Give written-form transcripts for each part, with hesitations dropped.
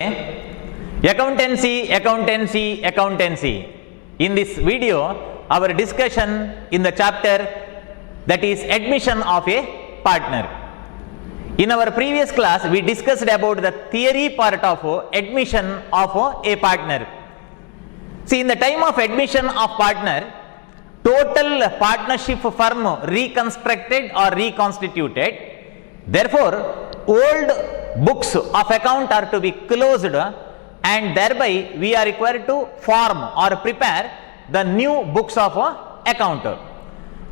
Accountancy. In this video, our discussion in the chapter that is admission of a partner. In our previous class, we discussed about the theory part of admission of a partner. See, in the time of admission of partner, total partnership firm reconstructed or reconstituted. Therefore, old books of account are to be closed, and thereby we are required to form or prepare the new books of account.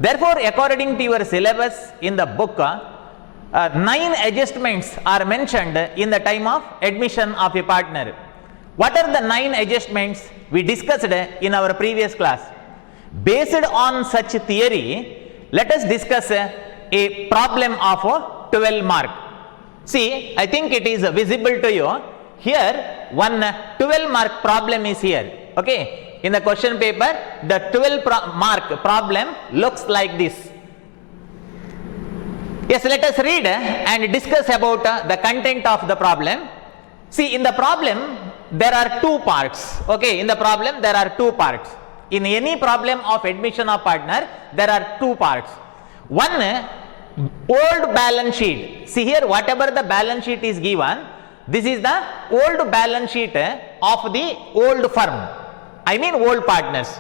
Therefore, according to your syllabus in the book, 9 adjustments are mentioned in the time of admission of a partner. What are the 9 adjustments we discussed in our previous class? Based on such theory, let us discuss a problem of 12 mark. See, I think it is visible to you. Here, one 12 mark problem is here. Okay, in the question paper, the 12 mark problem looks like this. Yes, let us read and discuss about the content of the problem. See, in the problem, there are 2 parts. Okay, in the problem, there are 2 parts. In any problem of admission of partner, there are 2 parts. One, old balance sheet. See here, whatever the balance sheet is given, this is the old balance sheet of the old firm. I mean old partners.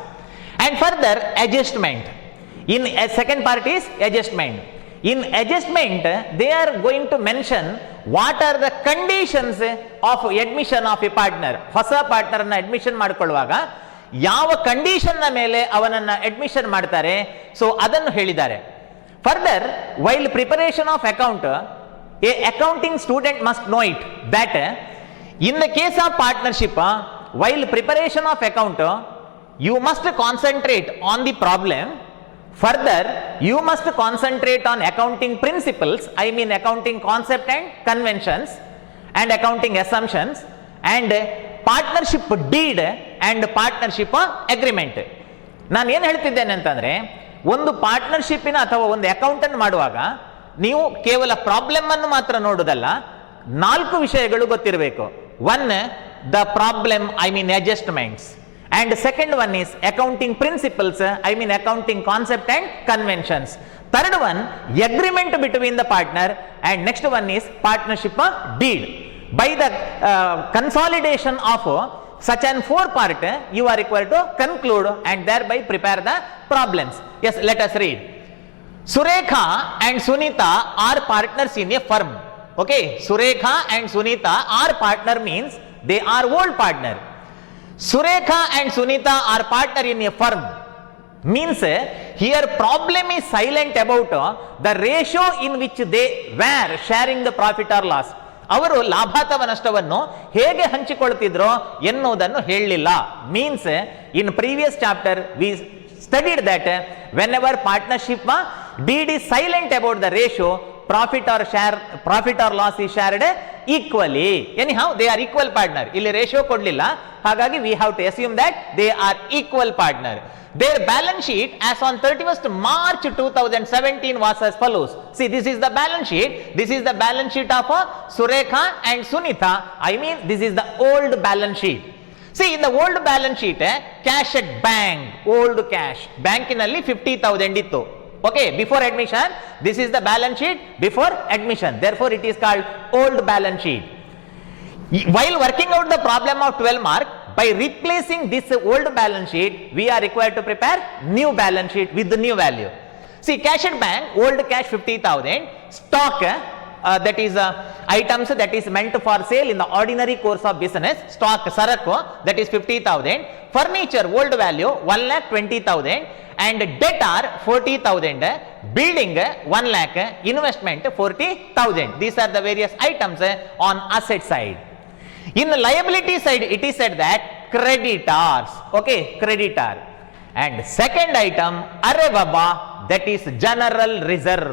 And further, adjustment. In a second part is adjustment. In adjustment, they are going to mention what are the conditions of admission of a partner. ಹೊಸ partner ನ admission ಮಾಡಿಕೊಳ್ಳುವಾಗ ಯಾವ condition ನ ಮೇಲೆ ಅವನನ್ನ admission ಮಾಡ್ತಾರೆ, so ಅದನ್ನು ಹೇಳಿದ್ದಾರೆ. Further, while preparation of account, a accounting student must know it that in the case of partnership, while preparation of account, you must concentrate on the problem. Further, you must concentrate on accounting principles, I mean accounting concept and conventions and accounting assumptions, and partnership deed and partnership agreement. ನಾನು ಏನು ಹೇಳ್ತಿದ್ದೇನೆ ಅಂತಂದ್ರೆ, ಒಂದು ಪಾರ್ಟ್ನರ್ಶಿಪ್ಪಿನ ಅಥವಾ ಒಂದು ಅಕೌಂಟನ್ನು ಮಾಡುವಾಗ ನೀವು ಕೇವಲ ಪ್ರಾಬ್ಲಮ್ ಅನ್ನು ಮಾತ್ರ ನೋಡೋದಲ್ಲ, 4 ವಿಷಯಗಳು ಗೊತ್ತಿರಬೇಕು. One, the problem, I mean adjustments. And second one is accounting principles, I mean accounting concept and conventions. Third one, agreement between the partner, and next one is partnership deed. By the consolidation of such an 4 part, you are required to conclude and thereby prepare the problems. Yes, let us read. Surekha and Sunita are partners in a firm. Okay, Surekha and Sunita are partner means they are old partner. Surekha and Sunita are partner in a firm means here problem is silent about the ratio in which they were sharing the profit or loss. ಅವರು ಲಾಭ ಅಥವಾ ನಷ್ಟವನ್ನು ಹೇಗೆ ಹಂಚಿಕೊಳ್ಳುತ್ತಿದ್ರೋ ಎನ್ನುವುದನ್ನು ಹೇಳಲಿಲ್ಲ. Means in previous chapter V studied that whenever partnership deed is silent about the ratio, profit or loss is shared equally. Anyhow, they are equal partner. ಇಲ್ಲಿ ratio ಕೊಡಲಿಲ್ಲ, ಹಾಗಾಗಿ we have to assume that they are equal partner. Their balance sheet as on 31st March 2017 was as follows. See, this is the balance sheet. This is the balance sheet of Surekha and Sunita. I mean, this is the old balance sheet. See, in the old balance sheet, cash at bank, old cash, bankinalli 50,000 ittu. Okay, before admission, this is the balance sheet before admission. Therefore, it is called old balance sheet. While working out the problem of 12 mark, by replacing this old balance sheet, we are required to prepare new balance sheet with the new value. See, cash at bank, old cash 50,000, stock that is items that is meant for sale in the ordinary course of business, stock saraku that is 50,000, furniture old value 1,20,000, and debt are 40,000, building 1 lakh, investment 40,000. These are the various items on asset side. In the liability side, it is said that creditors, okay, creditor. And second item, arevaba, that is general reserve.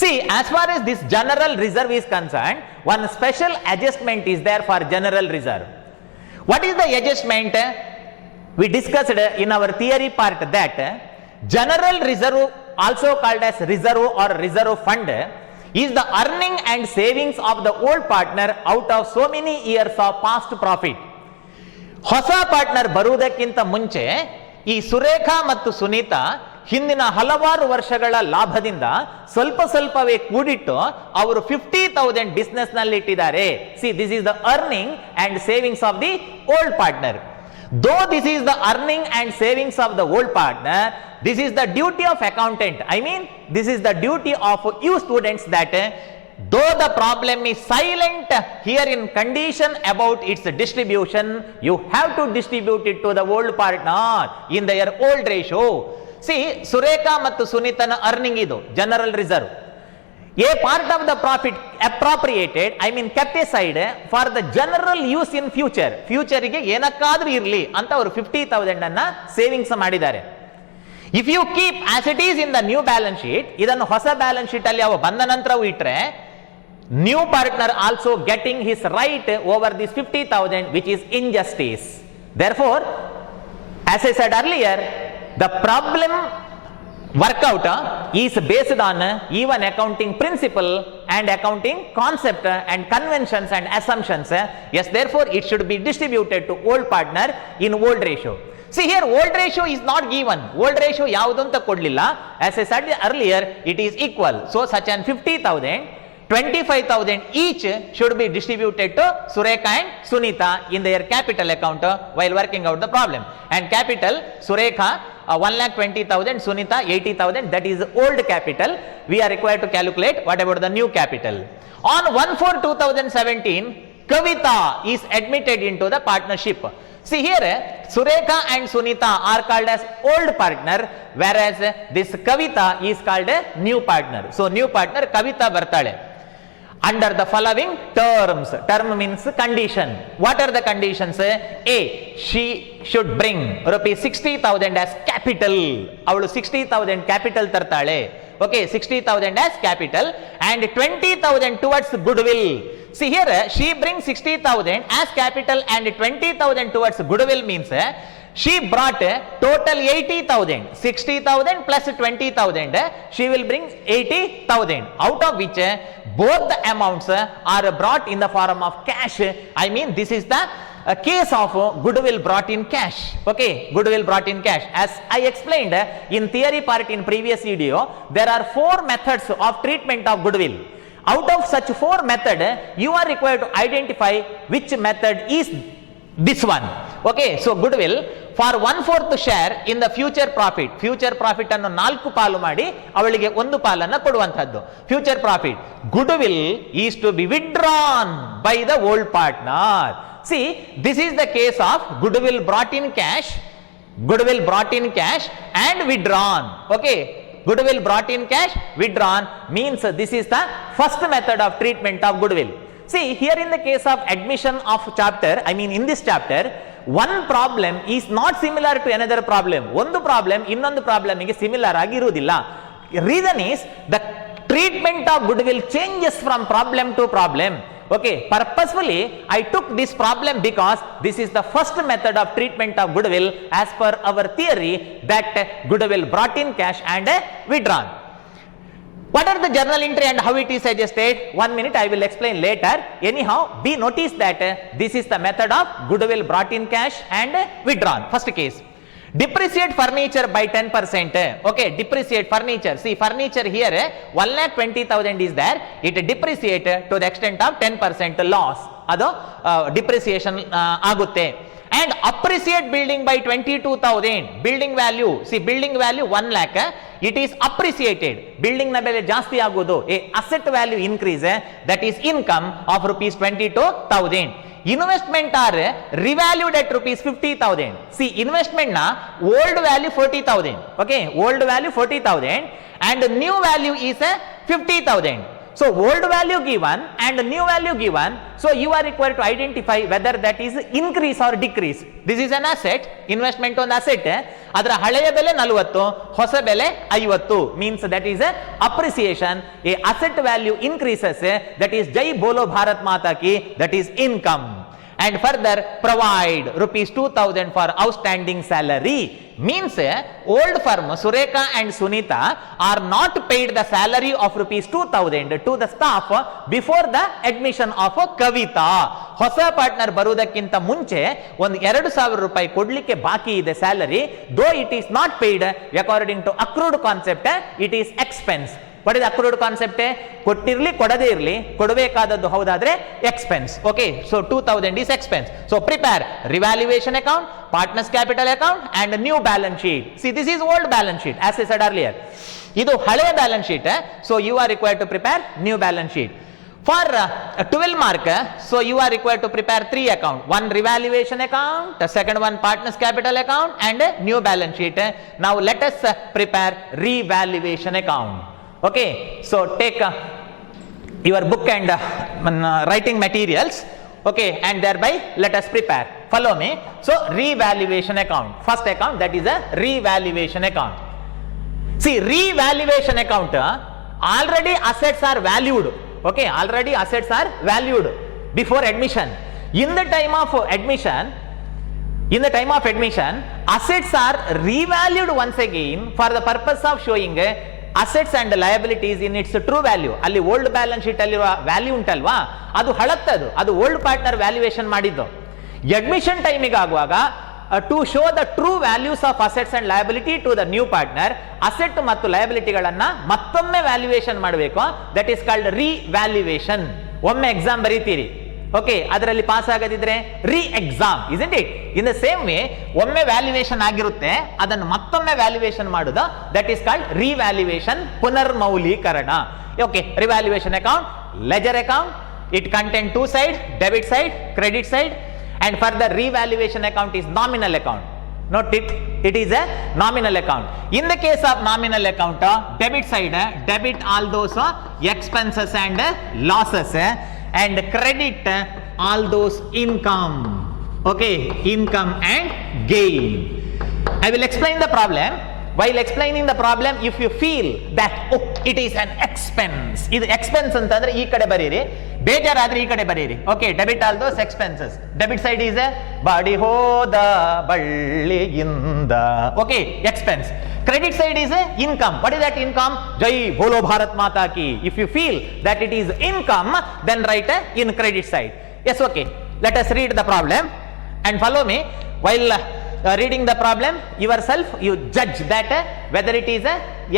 See, as far as this general reserve is concerned, one special adjustment is there for general reserve. What is the adjustment? We discussed in our theory part that general reserve, also called as reserve or reserve fund, is the earning and savings of the old partner out of so many years of past profit. ಹೊಸ partner ಬರುವುದಕ್ಕಿಂತ ಮುಂಚೆ ಈ ಸುರೇಖಾ ಮತ್ತು ಸುನೀತಾ ಹಿಂದಿನ ಹಲವಾರು ವರ್ಷಗಳ ಲಾಭದಿಂದ ಸ್ವಲ್ಪ ಸ್ವಲ್ಪವೇ ಕೂಡಿಟ್ಟು ಅವರು 50,000 ಬಿಸ್ನೆಸ್ ನಲ್ಲಿ ಇಟ್ಟಿದ್ದಾರೆ. C, this is the earning and savings of the old partner. Though this is the earning and savings of the old partner, this is the duty of accountant. I mean, this is the duty of you students that though the problem is silent here in condition about its distribution, you have to distribute it to the old partner in their old ratio. See, Surekha mattu Sunitana earning idu general reserve. A part of the profit appropriated, I mean kept aside for the general use in future. Future ಗೆ ಏನಕ್ಕಾದ್ರೂ ಇರಲಿ ಅಂತ ಅವರು 50,000 ಅನ್ನ savings ಮಾಡಿದ್ದಾರೆ. If you keep as it is in the new balance sheet, ಇದನ್ನು ಹೊಸ balance sheet ಅಲ್ಲಿ ಅವ ಬಂದ ನಂತರವೂ ಇಟ್ರೆ new partner also getting his right over this 50,000, which is injustice. Therefore, as I said earlier, the problem workout is based on even accounting principle and accounting concept and conventions and assumptions. Yes, therefore it should be distributed to old partner in old ratio. See here, old ratio is not given. Old ratio yavudu anta kodlilla. As I said earlier, it is equal. So such an 50,000, 25,000 each should be distributed to Surekha and Sunitha in their capital account while working out the problem. And capital, Surekha 1,20,000, Sunitha 80,000, that is old capital. We are required to calculate what about the new capital. On 1/4/2017, Kavita is admitted into the partnership. See here, Surekha and Sunitha are called as old partner, whereas this Kavita is called a new partner. So new partner Kavita bartale under the following terms. Term means condition. What are the conditions? A, she should bring rupees 60,000 as capital. Avulu 60,000 capital tartale. Okay, 60,000 as capital and 20,000 towards goodwill. See here, she brings 60,000 as capital and 20,000 towards goodwill means she brought total 80,000. 60,000 plus 20,000. She will bring 80,000, out of which both the amounts are brought in the form of cash. I mean, this is the case of goodwill brought in cash. Okay, goodwill brought in cash. As I explained in theory part in previous video, there are 4 methods of treatment of goodwill. Out of such 4 methods, you are required to identify which method is this one. Okay, so goodwill for 1/4 share in the future profit. Future profit ಅನ್ನು 4 ಪಾಲು ಮಾಡಿ ಅವಳಿಗೆ 1 ಪಾಲನ್ನು ಕೊಡುವಂತದ್ದು. Future profit. Goodwill is to be withdrawn by the old partner. See, this is the case of goodwill brought in cash, goodwill brought in cash and withdrawn. Okay, goodwill brought in cash, withdrawn means this is the first method of treatment of goodwill. See, here in the case of admission of chapter, I mean in this chapter, one problem is not similar to another problem. ಒಂದು problem ಇನ್ನೊಂದು problem ಗೆ similar ಆಗಿರುವುದಿಲ್ಲ. Reason is the treatment of goodwill changes from problem to problem. Okay, purposefully I took this problem because this is the first method of treatment of goodwill as per our theory that goodwill brought in cash and withdrawn. What are the journal entry and how it is suggested? 1 minute, I will explain later. Anyhow, be notice that this is the method of goodwill brought in cash and withdrawn. First case, depreciate furniture by 10%. Okay, depreciate furniture. See, furniture here 1,20,000 is there. It depreciate to the extent of 10% loss. Ado depreciation agutte. And appreciate building by 22,000. Building value, see building value 1 lakh, it is appreciated. Building na bele ಜಾಸ್ತಿ ಆಗೋದು, a asset value increase, that is income of rupees 22,000. Investment are revalued at rupees 50,000. See, investment na old value 40,000. Okay, old value 40,000 and new value is 50,000. So old value given and new value given, so you are required to identify whether that is increase or decrease. This is an asset, investment on asset, ಅದರ ಹಳೆಯ ಬೆಲೆ 40, ಹೊಸ ಬೆಲೆ 50 means that is appreciation. A asset value increases, that is Jai Bolo Bharat Mata ki, that is income. And further provide rupees 2,000 for outstanding salary. means old firm Surekha and Sunita are not paid the salary of rupees 2000 to the staff before the admission of Kavita. ಹೊಸ partner ಬರುವುದಕ್ಕಿಂತ ಮುಂಚೆ ಒಂದು 2000 ರೂಪಾಯಿ ಕೊಡ್ಲಿಕ್ಕೆ ಬಾಕಿ ಇದೆ salary. Though it is not paid according to accrued concept, it is expense. What is accrued concept? ಕೊಟ್ಟಿರ್ಲಿ ಕೊಡದೇ ಇರಲಿ, ಕೊಡಬೇಕಾದದ್ದು ಹೌದಾದ್ರೆ expense. Okay, so 2000 is expense. So prepare revaluation account, partners capital account and new balance sheet. See, this is old balance sheet as I said earlier. ಇದು ಹಳೆಯ balance sheet. So you are required to prepare new balance sheet. For 12 mark, so you are required to prepare 3 account. One revaluation account, the second one partners capital account and new balance sheet. Now let us prepare revaluation account. Okay, so take your book and writing materials, okay, and thereby let us prepare. Follow me. So revaluation account, first account, that is a revaluation account. See, revaluation account, already assets are valued. Okay, already assets are valued before admission. In the time of admission, assets are revalued once again for the purpose of showing assets and liabilities in its true value. ಅಲ್ಲಿ old balance sheet ಅಲ್ಲಿರುವ value ಉಂಟಲ್ವಾ, ಅದು ಹಳತ್ತದು, ಅದು old partner valuation ಮಾಡಿದ್ದು. Admission ಟೈಮಿಗೆ ಆಗುವಾಗ to show the true values of assets and liability to the new partner, asset ಮತ್ತು ಲಯಬಿಲಿಟಿಗಳನ್ನ ಮತ್ತೊಮ್ಮೆ ವ್ಯಾಲ್ಯೂಯೇಷನ್ ಮಾಡಬೇಕು. That is called revaluation. ಒಮ್ಮೆ ಎಕ್ಸಾಮ್ ಬರೀತೀರಿ, ಓಕೆ, ಅದರಲ್ಲಿ ಪಾಸ್ ಆಗದಿದ್ರೆ re exam, isn't it? In the same way ಒಮ್ಮೆ ವ್ಯಾಲ್ಯೂಯೇಷನ್ ಆಗಿರುತ್ತೆ, ಅದನ್ನು ಮತ್ತೊಮ್ಮೆ ವ್ಯಾಲ್ಯೂಯೇಷನ್ ಮಾಡುದು, that is called revaluation, ಪುನರ್ಮೌಲ್ಯೀಕರಣ. Okay, revaluation account, leisure account, it contain two side, debit side, credit side, and further revaluation account is nominal account. Note it, it is a nominal account. In the case of nominal account, debit side, debit all those expenses and losses, and credit all those income. Okay, income and gain. I will explain the problem. While explaining the problem, if you feel that oh, it is an expense, ಇದು expense ಅಂತಂದ್ರೆ ಈ ಕಡೆ ಬರೀರಿ, ಬೇಜಾರಾದ್ರೆ ಈ ಕಡೆ ಬರೀರಿ. Okay, debit all those expenses. Debit side is ಬಾಡಿ ಹೋದ ಬಳ್ಳಿಯಿಂದ, okay, expense. Credit side is income. What is that income? Jai Bolo Bharat Mata ki. If you feel that it is income, then write in credit side. Yes, okay. Let us read the problem and follow me. While reading the problem, yourself you judge that whether it is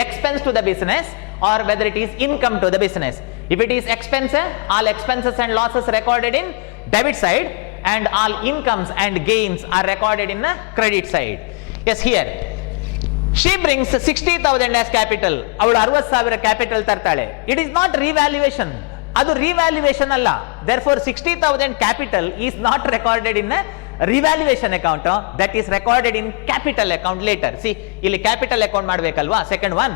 expense to the business or whether it is income to the business. If it is expense, all expenses and losses recorded in debit side and all incomes and gains are recorded in the credit side. Yes, here she brings 60,000 as capital. ಅವಳು 60,000 capital ತರ್ತಾಳೆ. It is not revaluation. ಅದು revaluation ಅಲ್ಲ. Therefore 60,000 capital is not recorded in a revaluation account. That is recorded in capital account later. See, ಇಲ್ಲಿ capital account ಮಾಡಬೇಕಲ್ವಾ, second one.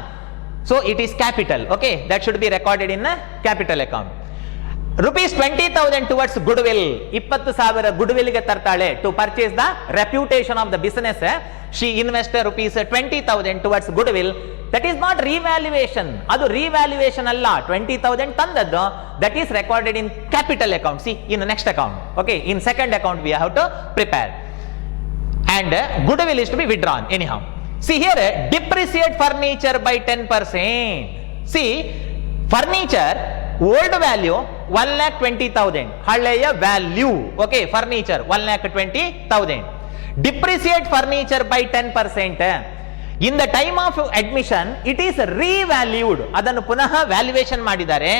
So it is capital. Okay, that should be recorded in a capital account. Rupees 20,000 towards goodwill. 20,000 goodwill ಗೆ ತರ್ತಾಳೆ. To purchase the reputation of the business, she invested rupees 20,000 towards goodwill. That is not revaluation. ಅದು revaluation ಅಲ್ಲ. 20,000 ತಂದದ್ದು, that is recorded in capital account. See, in the next account. Okay, in second account we have to prepare. And goodwill is to be withdrawn anyhow. See here, depreciate furniture by 10%. See, furniture old value 1,20,000, ಹಳೆಯ value. Okay, furniture 1,20,000. Depreciate furniture by 10%. In the time of admission it is revalued, ಅದನ್ನು ಪುನಃ valuation ಮಾಡಿದ್ದಾರೆ.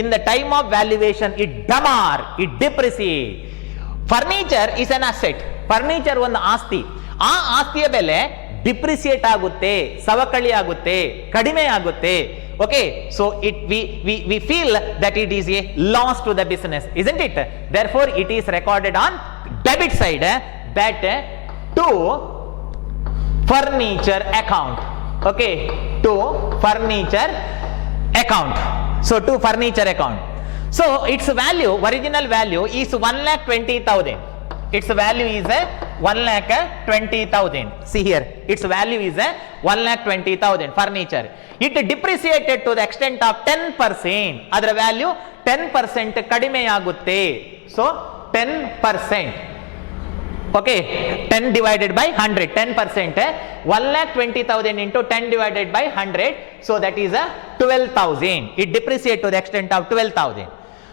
In the time of valuation it ಡಮಾರ್, it depreciate. Furniture is an asset. Furniture ಒಂದು ಆಸ್ತಿ. ಆ ಆಸ್ತಿಯ ಬೆಲೆ ಡಿಪ್ರಿಸಿಯೇಟ್ ಆಗುತ್ತೆ, ಸವಕಳಿ ಆಗುತ್ತೆ, ಕಡಿಮೆ ಆಗುತ್ತೆ. Okay, so we feel that it is a loss to the business, isn't it? Therefore it is recorded on debit side, that to furniture account. Okay, to furniture account. So to furniture account. So its value, original value is 1,20,000. Its value is 1,20,000. See here, its value is 1,20,000 furniture. It depreciated to the extent of 10%. ಅದರ value 10% ಕಡಿಮೆ ಆಗುತ್ತೆ. So 10%. Okay, 10 divided by 100, 10%, 1,20,000 into 10 divided by 100, so that is a 12,000. It depreciates to the extent of 12,000.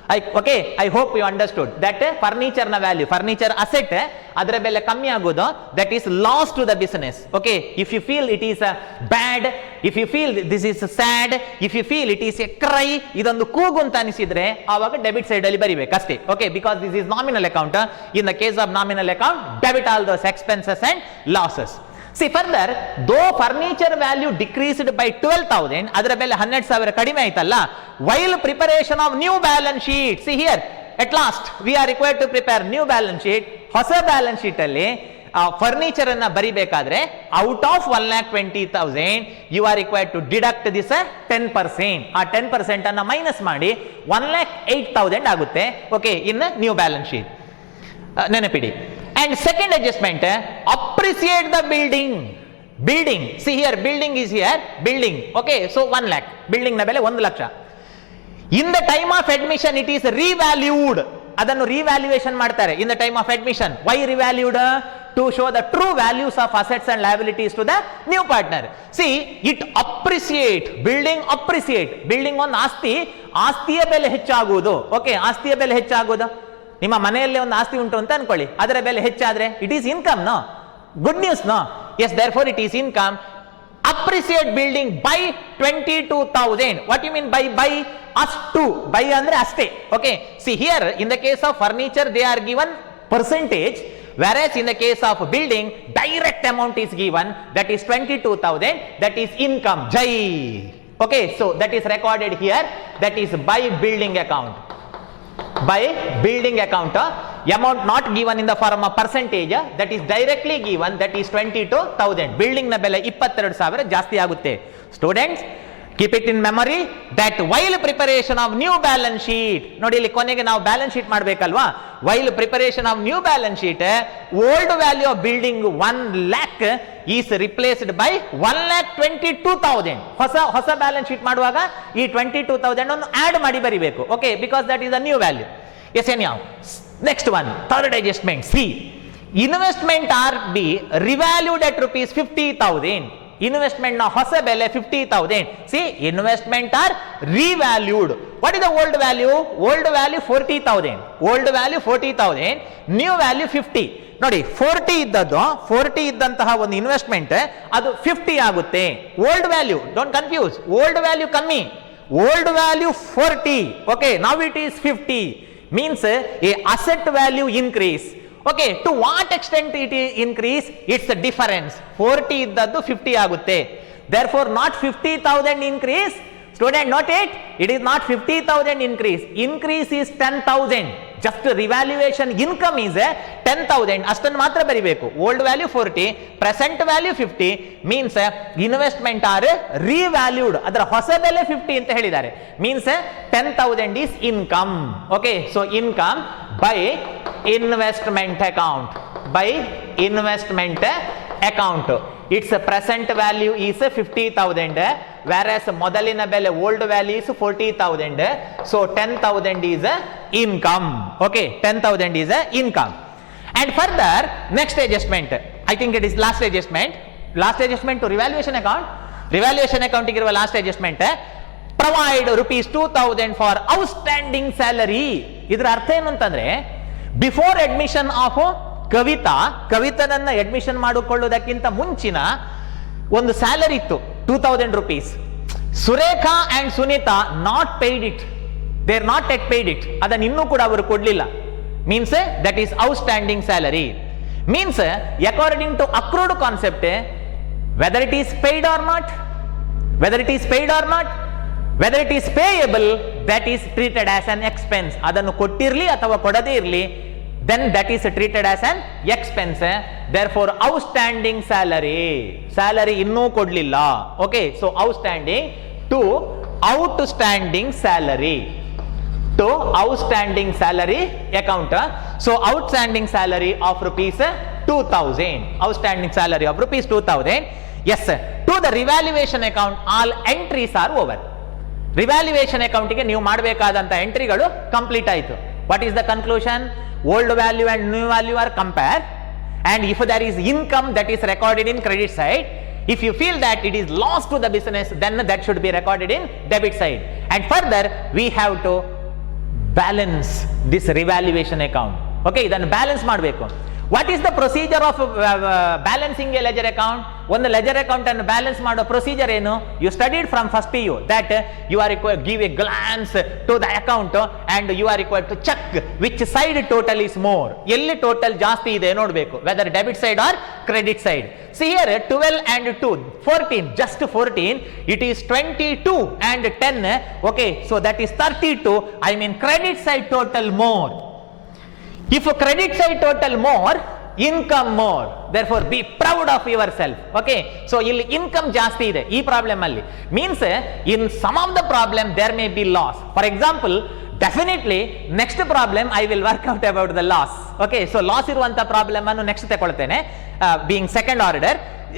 I hope you understood that furniture na value, furniture asset, adra bele kammi agodu, that is loss to the business. Okay, if you feel it is bad, if you feel this is sad, if you feel it is a cry, idondu ಕೂಗು ಅಂತ ಅನಿಸಿದ್ರೆ ಆವಾಗ debit side ಅಲ್ಲಿ ಬರಿಬೇಕು ಅಷ್ಟೇ. Okay, because this is nominal account. In the case of nominal account, debit all those expenses and losses. See further, though furniture value decreased by 12,000, ಅದರ ಬೆಲೆ 12,000 ಕಡಿಮೆ ಆಯ್ತಲ್ಲ, while preparation of new balance sheet, see here, at last we are required to prepare new balance sheet. ಹೊಸ balance sheet ಅಲ್ಲಿ furniture ಅನ್ನ ಬರಿಬೇಕಾದ್ರೆ out of 1,20,000 you are required to deduct this 10%. ಆ 10% ಅನ್ನ ಮೈನಸ್ ಮಾಡಿ 1,08,000 ಆಗುತ್ತೆ. Okay, in new balance sheet ನೆನಪಿಡಿ. And second adjustment, appreciate the building. Building, see here, building is here, building. Okay, so 1 lakh. Building na bele 1 laksha. In the time of admission, it is revalued. Adannu revaluation ಮಾಡ್ತಾರೆ in the time of admission. Why revalued? To show the true values of assets and liabilities to the new partner. See, it appreciate, building appreciate. Building ಒಂದು ಆಸ್ತಿಯ ಬೆಲೆ ಹೆಚ್ಚಾಗುವುದು. Okay, ಆಸ್ತಿಯ ಬೆಲೆ ಹೆಚ್ಚಾಗುವುದು. ನಿಮ್ಮ ಮನೆಯಲ್ಲಿ ಒಂದು ಆಸ್ತಿ ಉಂಟು ಅಂತ ಅನ್ಕೊಳ್ಳಿ, ಅದರ ಬೆಲೆ ಹೆಚ್ಚಾದ್ರೆ it is income, no? Good news, no? Yes, therefore it is income. Appreciate building by 22,000. What you mean by? ಅಷ್ಟು. ಬೈ ಅಂದ್ರೆ ಅಷ್ಟೇ. Okay, see here in the case of furniture they are given percentage, whereas in the case of building direct amount is given, that is 22,000, that is income. Jai. Okay, so that is recorded here, that is by building account. By building account, amount not given in the form of percentage, that is directly given, that is 22,000. building na bele 22,000 ಜಾಸ್ತಿ ಆಗುತ್ತೆ. Students, keep it in memory that while preparation of new balance sheet, ನೋಡಿ ಇಲ್ಲಿ ಕೊನೆಗೆ ನಾವು balance sheet ಮಾಡಬೇಕಲ್ವಾ, while preparation of new balance sheet, old value of building 1 lakh is replaced by 1,22,000. ಹೊಸ balance sheet ಮಾಡುವಾಗ ಈ 22,000 ಅನ್ನು ಆಡ್ ಮಾಡಿ ಬರಿಬೇಕು. Okay, because that is a new value. Yes, anyhow, next one, third adjustment. See, investment are be revalued at rupees 50,000. Investment ನ ಹೊಸ ಬೆಲೆ 50,000. See, investment are revalued. What is the old value? Old value 40,000. Old value 40,000, new value 50. ನೋಡಿ, 40 ಇದ್ದಂತಹ ಒಂದು investment ಅದು 50 ಆಗುತ್ತೆ. Old value, don't confuse, old value ಕಮ್ಮಿ, old value 40. Okay, now it is 50, means A asset value increase. Okay, to what extent it increase? It's the difference. 40 ಇದ್ದದ್ದು 50 ಆಗುತ್ತೆ. Therefore, not 50,000 increase. Student, note it. It is not 50,000 increase. Increase is 10,000. Just revaluation income is 10,000. ಅಷ್ಟನ್ನು ಮಾತ್ರ ಬರಿಬೇಕು. Old value 40, present value 50, means investment are revalued. ಅದರ ಹೊಸ ಬೆಲೆ 50 ಅಂತ ಹೇಳಿದ್ದಾರೆ. Means 10,000 is income. Okay, so income by investment account. By investment account. Its present value is 50,000, whereas ಮೊದಲಿನ ಬೆಲೆ old value is 40,000. So 10,000 is income. Okay, 10,000 is income. And further, next adjustment, I think it is last adjustment. Last adjustment to revaluation account. Revaluation account ಇರುವ last adjustment, provide rupees 2,000 for outstanding salary. ಇದರ ಅರ್ಥ ಏನು ಅಂತಂದ್ರೆ, before admission of ಕವಿತನನ್ನ admission ಮಾಡಿಕೊಳ್ಳುವುದಕ್ಕಿಂತ ಮುಂಚಿನ ಒಂದು salary ಇತ್ತು 2,000 rupees. Surekha and Sunita not paid it, they are not yet paid it. ಅದನ್ನು ಇನ್ನೂ ಕೂಡ ಅವರು ಕೊಡ್ಲಿಲ್ಲ. Means that is outstanding salary. Means according to accrued concept, whether it is paid or not, whether it is paid or not, whether it is payable, that is treated as an expense. ಅದನ್ನು ಕೊಟ್ಟಿರ್ಲಿ ಅಥವಾ ಕೊಡದೇ ಇರಲಿ, then that is treated as an expense. Therefore, outstanding salary ಇನ್ನೂ ಕೊಡ್ಲಿಲ್ಲ. Okay, so outstanding to outstanding salary account. So outstanding salary of rupees 2,000. Outstanding salary of rupees 2,000. Yes, to the revaluation account all entries are over. Revaluation account ಗೆ ನೀವು ಮಾಡಬೇಕಾದಂತ ಎಂಟ್ರಿಗಳು complete ಆಯಿತು. What is the conclusion? Old value and new value are compared. and if there is income that is recorded in credit side, if you feel that it is loss to the business, then that should be recorded in debit side. And further, we have to balance this revaluation account. Okay, then balance ಮಾಡಬೇಕು. What is the procedure of balancing a ledger account? ಒಂದು ledger account ಅನ್ನು balance ಮಾಡೋ procedure ಏನು? You studied from first PU that you are required give a glance to the account and you are required to check which side total is more. ಎಲ್ಲಿ total ಜಾಸ್ತಿ ಇದೆ ನೋಡಬೇಕು, whether debit side or credit side. See here 12 and 2, 14, just 14, it is 22 and 10. Okay, so that is 32. I mean credit side total more. If credit side total more, income more. Therefore, be proud of yourself. Okay. So, ಇಲ್ಲಿ income ಜಾಸ್ತಿ ಇದೆ ಈ problem ಅಲ್ಲಿ. Means in some of the problem there may be loss. For example, definitely next problem I will work out about the loss. Okay. So, loss ಇರುವಂತ problem ಅನ್ನು next ತಗೊಳ್ತೇನೆ, being second order.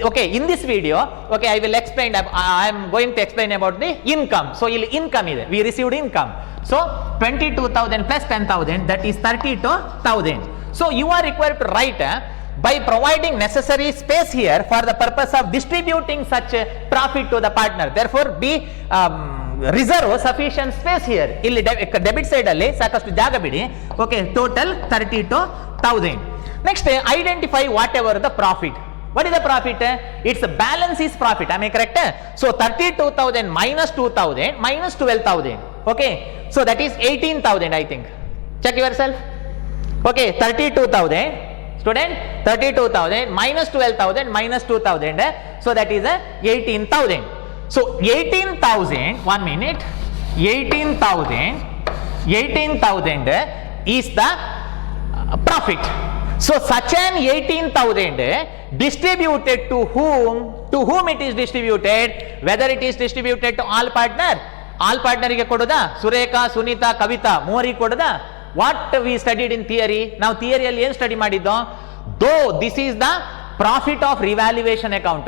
Okay, in this video, okay, I will explain, I am going to explain about the income. So, ಇಲ್ಲಿ income ಇದೆ, we received income. So, 22,000 plus 10,000, that is 32,000. So, you are required to write by providing necessary space here for the purpose of distributing such profit to the partner. Therefore, be reserve sufficient space here. ಇಲ್ಲಿ debit side ಅಲ್ಲಿ ಸಾಕಷ್ಟು ಜಾಗ ಬಿಡಿ. Okay, total 32,000. Next, identify whatever the profit. What is the profit? Its balance is profit. Am I correct? So 32,000 minus 2,000 minus 12,000. Okay. So that is 18,000, I think. Check yourself. Okay. 32,000. Student, 32,000 minus 12,000 minus 2,000. So that is 18,000. So 18,000, 1 minute. 18,000 is the profit. So such an 18,000 distributed to whom? To whom it is distributed? Whether it is distributed to all partner ಗೆ ಕೊಡೋದಾ, ಸುರೇಖಾ, ಸುನೀತಾ, ಕವಿತಾ ಮೂವರಿಗೆ ಕೊಡೋದಾ? What we studied in theory? ನಾವು ಥಿಯರಿಯಲ್ಲಿ ಏನು study ಮಾಡಿದ್ದೋ? Though this is the profit of revaluation account,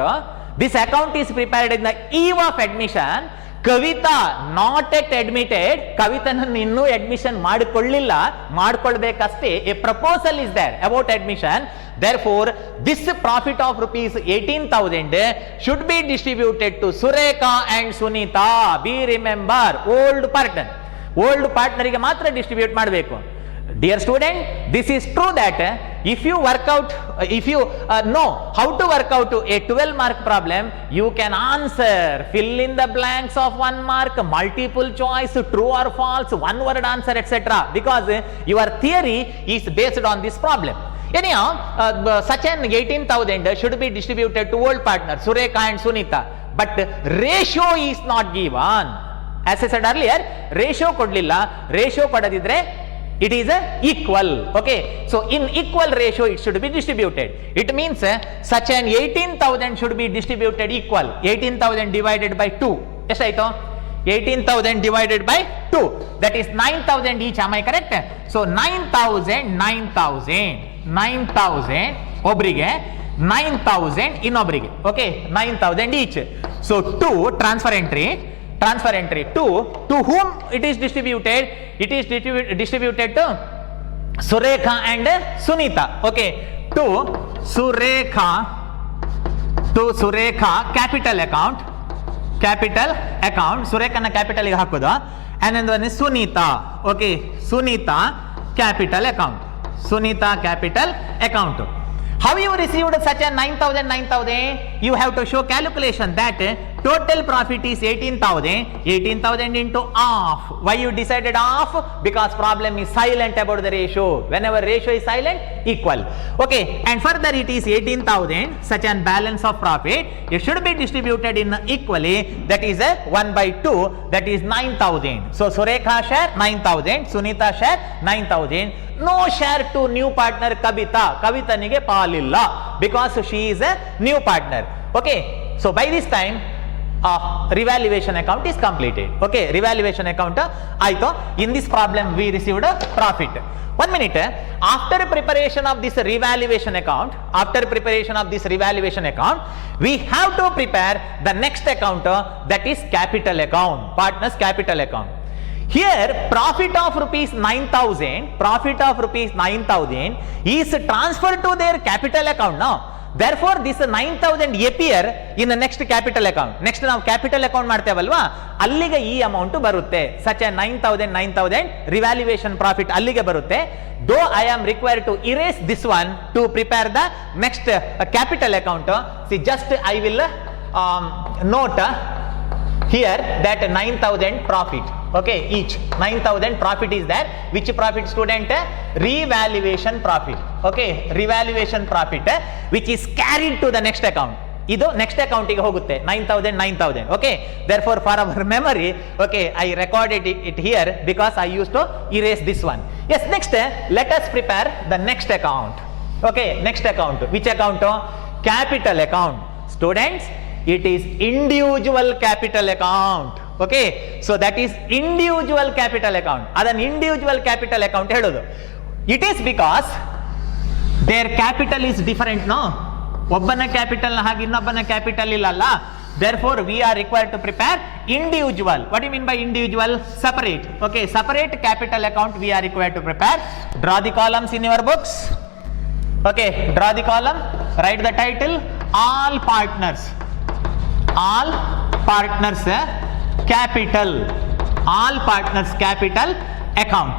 this account is prepared in the eve of admission. Kavita not yet admitted, ಕವಿತನನ್ನು ಇನ್ನೂ admission ಮಾಡಿಕೊಳ್ಳಿಲ್ಲ, ಮಾಡಿಕೊಳ್ಬೇಕಷ್ಟೇ. A proposal is there about admission. Therefore, this profit of rupees 18,000 should be distributed to Surekha and Sunita. Be remember, old partner ಗೆ ಮಾತ್ರ distribute ಮಾಡಬೇಕು. Dear student, this is true that if you know how to work out a 12 mark problem, you can answer, fill in the blanks of 1 mark, multiple choice, true or false, one word answer, etc. Because your theory is based on this problem. Anyhow, such an 18,000 should be distributed to old partner Surekha and Sunita, but ratio is not given. As I said earlier, ratio kodlilla. Ratio kodadiದ್ರೆ it is equal. Okay, so in equal ratio it should be distributed. It means such an 18,000 should be distributed equal. 18,000 divided by 2 ಎಷ್ಟಾಯ್ತು? 18,000 divided by 2, that is 9,000 each. Am I correct? So 9,000 ಒಬ್ರಿಗೆ, 9,000 ಇನ್ನೊಬ್ರಿಗೆ. Okay, 9,000 each. So 2 transfer entry 2, to whom it is distributed? It is distributed to Surekha and Sunita. Okay, to Surekha capital account. Surekha na capital ಗೆ ಹಾಕೋದು. And then Sunita. Okay, Sunita capital account. How you received such a 9,000? You have to show calculation that total profit is 18,000 into half. Why you decided half? Because problem is silent about the ratio. Whenever ratio is silent, equal. Okay, and further it is 18,000, such an balance of profit. It should be distributed in equally, that is 1/2, that is 9,000. So Surekha share 9,000, Sunita share 9,000. No share to new partner Kavitaniಗೆ ಪಾಲಿಲ್ಲ, because she is a new partner. Okay, so by this time revaluation account is completed. Okay, revaluation account ಆಯ್ತು. In this problem we received a profit. 1 minute. After preparation of this revaluation account, we have to prepare the next account, that is capital account, partners capital account. Here profit of rupees 9,000 is transferred to their capital account now. Therefore this 9,000 appear in the next capital account. Next ನಾವು capital account ಮಾಡ್ತೇವಲ್ವಾ, ಅಲ್ಲಿಗೆ ಈ amount ಬರುತ್ತೆ. such a 9,000 revaluation profit ಅಲ್ಲಿಗೆ ಬರುತ್ತೆ. Though I am required to erase this one to prepare the next capital account, see just I will note here that 9,000 profit, okay, each 9,000 profit is there. Which profit, student? Revaluation profit, okay, revaluation profit which is carried to the next account. ಇದು next ಅಕೌಂಟಿಗೆ ಹೋಗುತ್ತೆ 9,000. okay, therefore for our memory, okay, I recorded it here because I used to erase this one. Yes, next let us prepare the next account. Okay, next account. Which account? Capital account. Students, it is individual capital account. Okay, so that is individual capital account. ಅದನ್ನ individual capital account ಹೇಳೋದು. It is because their capital is different, no? ಒಬ್ಬನ capital ಹಾಗೆ ಇನ್ನೊಬ್ಬನ capital ಇಲ್ಲಲ್ಲ. Therefore we are required to prepare individual. What do you mean by individual? Separate. Okay, separate capital account we are required to prepare. Draw the columns in your books. Okay, draw the column, write the title, all partners capital, all partners capital account,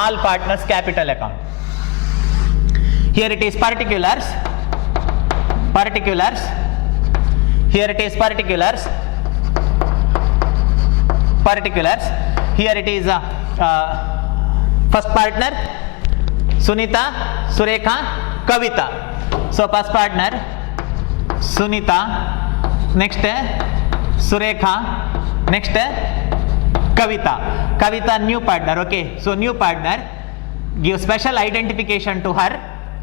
all partners capital account. Here it is particulars, here it is particulars, here it is first partner Sunita, Surekha, Kavita. So first partner Sunita, next Surekha, next Kavita new partner. Okay, so new partner, give special identification to her.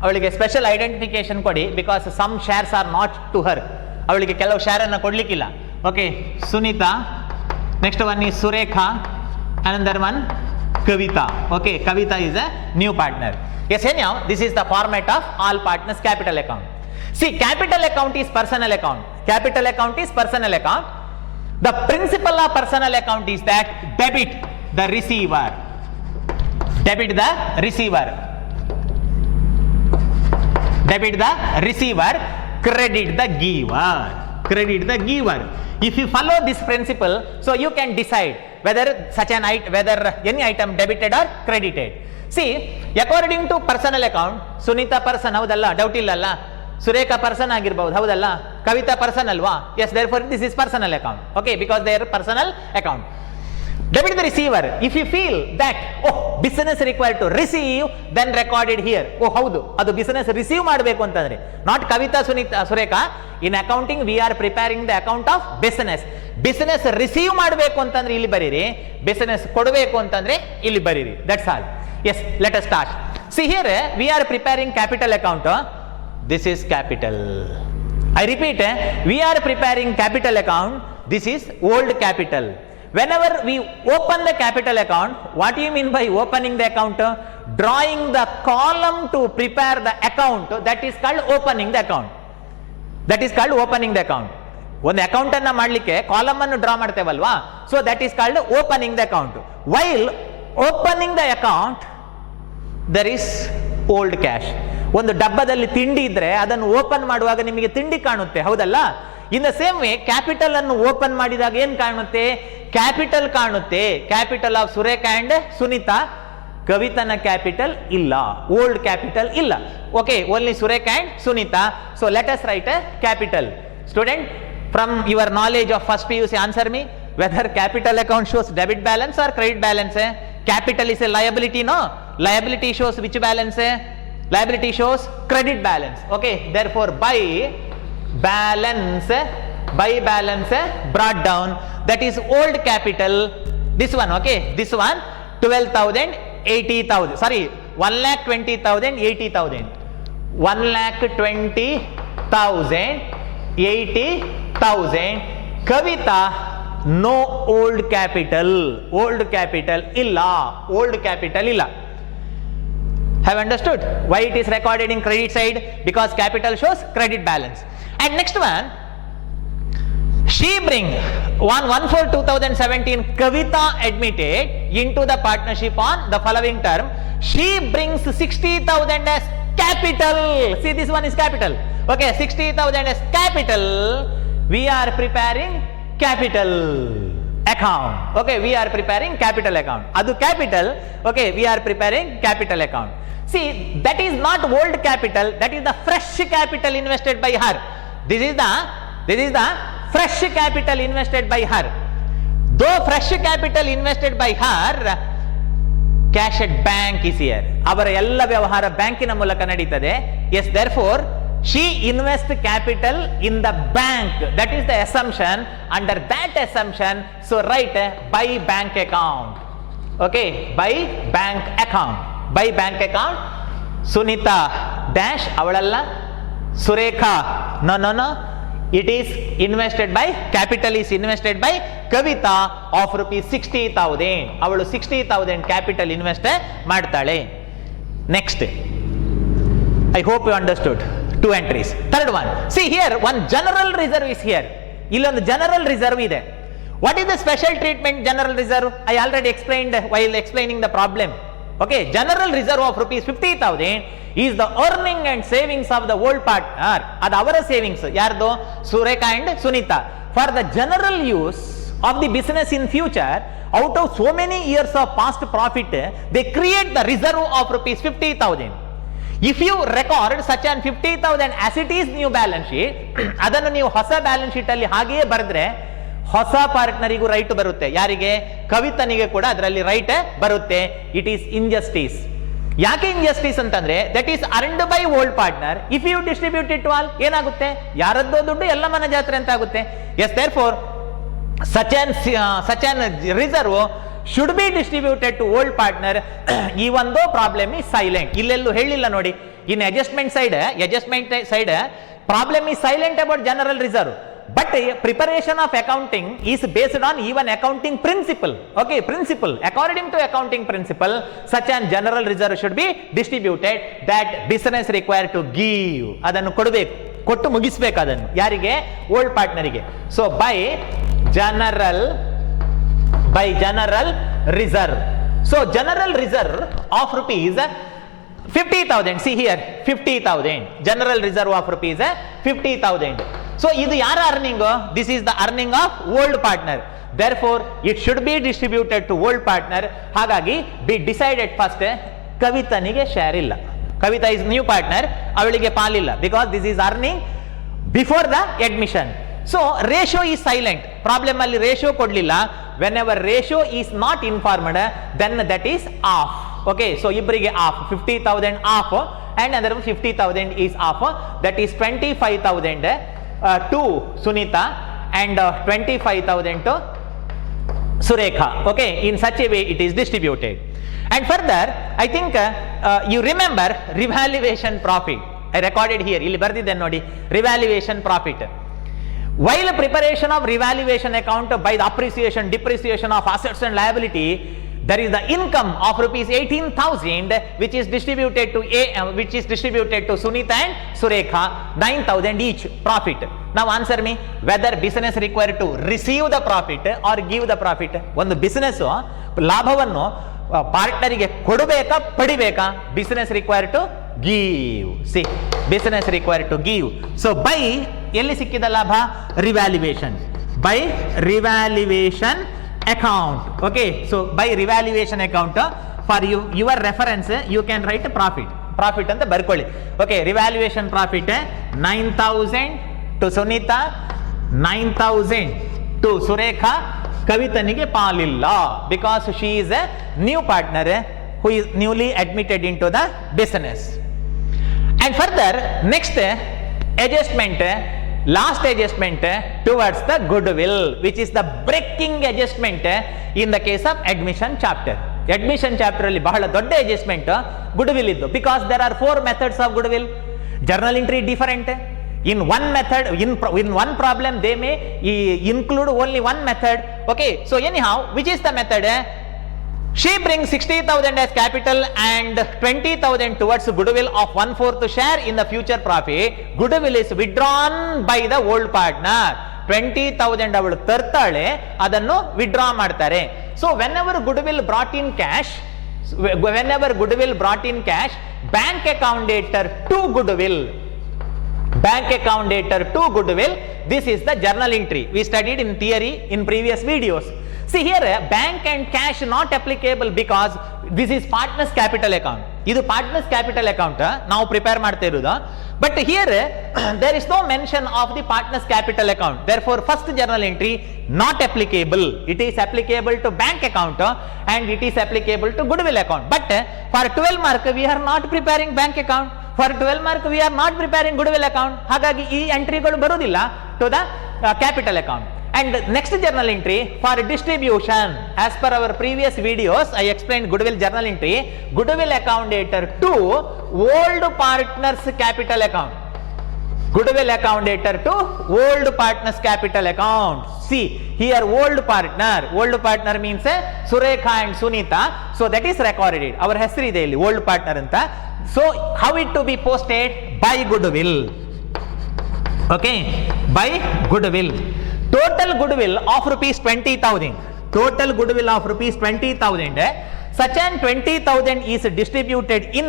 ಅವಳಿಗೆ special identification ಕೊಡಿ, because some shares are not to her. ಅವಳಿಗೆ ಕೆಲವು share ಅನ್ನು ಕೊಡ್ಲಿಕ್ಕಿಲ್ಲ. Okay, Sunita, next one is Surekha, another one Kavita. Okay, Kavita is a new partner. Yes, anyhow, this is the format of all partners capital account. See, capital account is personal account. Capital account is personal account. The principle of personal account is that debit the receiver, debit the receiver, debit the receiver, credit the giver, credit the giver. If you follow this principle, so you can decide whether such an whether any item debited or credited. See, according to personal account, Sunita person ಹೌದಲ್ಲ, doubt ಇಲ್ಲಲ್ಲ. Surekha person ಆಗಿರಬಹುದು, ಹೌದಲ್ಲ. Kavita person ಅಲ್ವಾ? Yes, therefore this is personal account. Okay, because they are personal account. Debit the receiver. If you feel that business required to receive, then recorded here. ಹೌದು, ಅದು business receive ಮಾಡಬೇಕು ಅಂತಂದ್ರೆ, not Kavita Sunita Surekha. In accounting we are preparing the account of business. Business receive ಮಾಡಬೇಕು ಅಂತಂದ್ರೆ ಇಲ್ಲಿ ಬರೀರಿ, business ಕೊಡಬೇಕು ಅಂತಂದ್ರೆ ಇಲ್ಲಿ ಬರೀರಿ. That's all. Yes, let us start. See here we are preparing capital account. This is capital. I repeat, we are preparing capital account. This is old capital. Whenever we open the capital account, what do you mean by opening the account? Drawing the column to prepare the account, that is called opening the account. That is called opening the account. ಒಂದು account ಅನ್ನ ಮಾಡಲಿಕ್ಕೆ column ಅನ್ನು draw ಮಾಡ್ತೇವಲ್ವಾ, so that is called opening the account. While opening the account there is old cash. ಒಂದು ಡಬ್ಬದಲ್ಲಿ ತಿಂಡಿ ಇದ್ರೆ ಅದನ್ನು ಓಪನ್ ಮಾಡುವಾಗ ನಿಮಗೆ ತಿಂಡಿ ಕಾಣುತ್ತೆ, ಹೌದಲ್ಲ. In the same way capital ಅನ್ನು ಓಪನ್ ಮಾಡಿದಾಗ ಏನ್ ಕಾಣುತ್ತೆ? ಕ್ಯಾಪಿಟಲ್ ಕಾಣುತ್ತೆ. Capital of Surekha and Sunita. ಕವಿತನ ಕ್ಯಾಪಿಟಲ್ ಇಲ್ಲ, ಓಲ್ಡ್ ಕ್ಯಾಪಿಟಲ್ ಇಲ್ಲ. Okay, only Surekha and Sunita. So let us write a capital. Student, from your knowledge of first PUC, answer me whether capital account shows debit balance or credit balance. Capital is a liability, no? Liability shows which balance? Liability shows credit balance. Okay, therefore by balance brought down, that is old capital. This one, okay, this one 12,000, 80,000. Sorry, 1,20,000, 80,000. 1,20,000, 80,000. Kavita, no old capital illa, old capital illa. Have understood why it is recorded in credit side? Because capital shows credit balance. And next one, She bring on 1/4/2017 Kavita admitted into the partnership on the following term. She brings 60,000 as capital. See, this one is capital. Okay, 60,000 as capital. We are preparing capital account. Okay, we are preparing capital account. Adu capital. Okay, we are preparing capital account. See, that is not old capital. That is the fresh capital invested by her. This is the fresh capital invested by her. Though fresh capital invested by her, cash at bank is here. ಅವರ ಎಲ್ಲ ವ್ಯವಹಾರ ಬ್ಯಾಂಕಿನ ಮೂಲಕ ನಡೀತದೆ. Yes, therefore she invests capital in the bank. That is the assumption. Under that assumption, so write by bank account. Okay, by bank account. By bank account. Sunita dash ಅವಳಲ್ಲ, Surekha no. It is invested by, capital is invested by Kavita of rupees 60,000. ಅವಳು 60,000 capital invest ಮಾಡ್ತಾಳೆ. Next, I hope you understood. 2 entries. Third one, see here one general reserve is here. ಇಲ್ಲೊಂದು general reserve ಇದೆ. What is the special treatment general reserve? I already explained while explaining the problem. Okay, general reserve of rupees 50,000 is the earning and savings of the old partner. ಅದು ಅವರ savings. ಯಾರ್ದು? Surekha and Sunita. For the general use of the business in future, out of so many years of past profit, they create the reserve of rupees 50,000. If you record such an 50,000 as it is new balance sheet, ಅದನ್ನು ನೀವು ಹೊಸ balance sheet ಅಲ್ಲಿ ಹಾಗೆಯೇ ಬರೆದ್ರೆ ಹೊಸ ಪಾರ್ಟ್ನರಿಗೂ right ಬರುತ್ತೆ. ಯಾರಿಗೆ? ಕವಿತನಿಗೆ ಕೂಡ ಅದರಲ್ಲಿ ರೈಟ್ ಬರುತ್ತೆ. It is injustice. ಯಾಕೆ ಇಂಜಸ್ಟಿಸ್ ಅಂತಂದ್ರೆ that is earned by old partner. If you distribute it to all, ಏನಾಗುತ್ತೆ? ಯಾರದ್ದೋ ದುಡ್ಡು ಎಲ್ಲ ಮನ ಜಾತ್ರೆ ಅಂತ ಆಗುತ್ತೆ. Yes, therefore such an reserve should be distributed to old partner even though problem is silent. ಇಲ್ಲೆಲ್ಲೂ ಹೇಳಿಲ್ಲ ನೋಡಿ. ಇನ್ adjustment side problem is silent about general reserve, but preparation of accounting is based on even accounting principle. Okay, principle, according to accounting principle, such an general reserve should be distributed that business required to give. ಅದನ್ನು ಕೊಡಬೇಕು, ಕೊಟ್ಟು ಮುಗಿಸಬೇಕು ಅದನ್ನು. ಯಾರಿಗೆ? Old ಪಾರ್ಟ್ನರಿಗೆ. So by general reserve. So general reserve of rupees 50,000. see here 50,000 general reserve of rupees 50,000. so idu yara earning? This is the earning of old partner. therefore it should be distributed to old partner. hagagi be decided first ಕವಿತನಿಗೆ share ಇಲ್ಲ. Kavita is new partner, ಅವಳಿಗೆ ಪಾಲಿಲ್ಲ, because this is earning before the admission. so ratio is silent. problem ಅಲ್ಲಿ ratio ಕೊಡ್ಲಿಲ್ಲ. whenever ratio is not informed, then that is off. okay, so ಇಬ್ಬರಿಗೆ off, 50,000 off and another 50,000 is off. that is 25,000 to Sunita and 25,000 to Surekha. okay, in such a way it is distributed. and further I think you remember revaluation profit. I recorded here, ಇಲ್ಲಿ ಬರ್ದಿದ್ದೆ ನೋಡಿ, revaluation profit. while preparation of revaluation account by the appreciation depreciation of assets and liability, there is the income of rupees 18,000 which is distributed to Sunita and Surekha, 9,000 each profit. now answer me whether business required to receive the profit or give the profit. ಒಂದು business ಲಾಭವನ್ನು ಪಾರ್ಟ್ನರಿಗೆ ಕೊಡಬೇಕಾ ಪಡಿಬೇಕಾ? business required to give. see, business required to give. so by ಎಲ್ಲಿ ಸಿಕ್ಕಿದ ಲಾಭ? Revaluation. by revaluation account. okay, so by revaluation account, for your reference you can write profit ಅಂತ ಬರ್ಕೊಳ್ಳಿ. okay, revaluation profit 9,000 to Sunita, 9,000 to Surekha. ಕವಿತನಿಗೆ ಪಾಲಿಲ್ಲ because she is a new partner who is newly admitted into the business. and further next adjustment, last adjustment towards the goodwill, which is the breaking adjustment in the case of admission chapter. admission chapter ಅಲ್ಲಿ ಬಹಳ ದೊಡ್ಡ adjustment goodwill ಇದ್ದು, because there are 4 methods of goodwill. journal entry different. in one method, in one problem they may include only one method. okay, so anyhow, which is the method? she brings 60,000 as capital and 20,000 towards goodwill of 1/4 share in the future profit. goodwill is withdrawn by the old partner. 20,000 ಅವಳು ತರ್ತಾಳೆ, ಅದನ್ನು withdraw ಮಾಡ್ತಾರೆ. So whenever goodwill brought in cash, bank account dater to goodwill, this is the journal entry we studied in theory in previous videos. See here, bank and cash not applicable because this is partners capital account. Idu partners capital account ನಾವು prepare ಮಾಡ್ತಾ ಇರೋದು. But here there is no mention of the partners capital account. Therefore first journal entry not applicable. It is applicable to bank account and it is applicable to goodwill account. But for 12 mark we are not preparing bank account. For 12 mark we are not preparing goodwill account. ಹಾಗಾಗಿ ಈ ಎಂಟ್ರಿಗಳು ಬರುವುದಿಲ್ಲ to the capital account. And next journal entry for distribution, as per our previous videos I explained goodwill journal entry, goodwill account dater to old partners capital account, goodwill account dater to old partners capital account. See here, old partner means Surekha and Sunita, so that is recorded, our ಹೆಸರು ಇದೆ ಇಲ್ಲಿ old partner ಅಂತ. So how it to be posted? By goodwill. Okay, by goodwill. Total goodwill of rupees 20,000. Total goodwill of rupees 20,000. Such an 20,000 is distributed in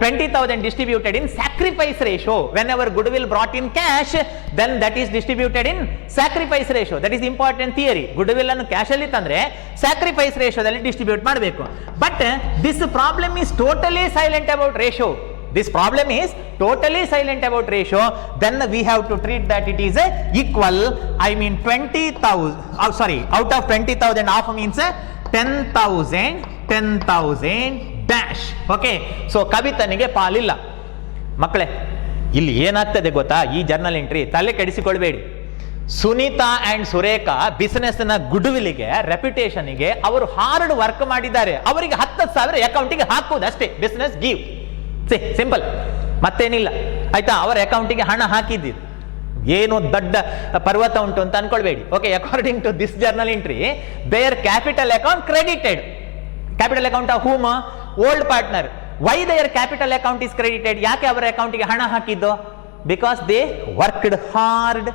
20,000 distributed in sacrifice ratio. Whenever goodwill brought in cash, then that is distributed in sacrifice ratio. That is important theory. Goodwill ಅನ್ನು cash ಅಲ್ಲಿ ತಂದ್ರೆ sacrifice ratio ದಲ್ಲಿ distribute ಮಾಡಬೇಕು. But this problem is totally silent about ratio. This problem is totally silent about ratio. Then we have to treat that it is equal. I mean 20,000. Out of 20,000, half means 10,000 dash. Okay. So ಕವಿತನಿಗೆ ಪಾಲಿಲ್ಲ. ಮಕ್ಕಳೇ, ಇಲ್ಲಿ ಏನಾಗ್ತದೆ ಗೊತ್ತಾ? ಈ journal entry ತಲೆ ಕೆಡಿಸಿಕೊಳ್ಬೇಡಿ. Sunita and Surekha business ನ ಗುಡ್ವಿಲ್ಗೆ, ರೆಪ್ಯುಟೇಷನ್ಗೆ ಅವರು hard work ಮಾಡಿದ್ದಾರೆ. ಅವರಿಗೆ 10,000 ಅಕೌಂಟಿಗೆ ಹಾಕುವುದು ಅಷ್ಟೇ. ಬಿಸಿನೆಸ್ ಗಿವ್, ಸಿಂಪಲ್, ಮತ್ತೇನಿಲ್ಲ ಆಯ್ತಾ. ಅವರ ಅಕೌಂಟಿಗೆ ಹಣ ಹಾಕಿದ್ದು ಏನು ದೊಡ್ಡ ಪರ್ವತ ಉಂಟು ಅಂತ ಅನ್ಕೊಳ್ಬೇಡಿ. Okay, according to this journal entry their capital account credited. Capital account of whom? Old partner. Why their capital account is credited? ಯಾಕೆ ಅವರ ಅಕೌಂಟಿಗೆ ಹಣ ಹಾಕಿದ್ದು? Because they worked hard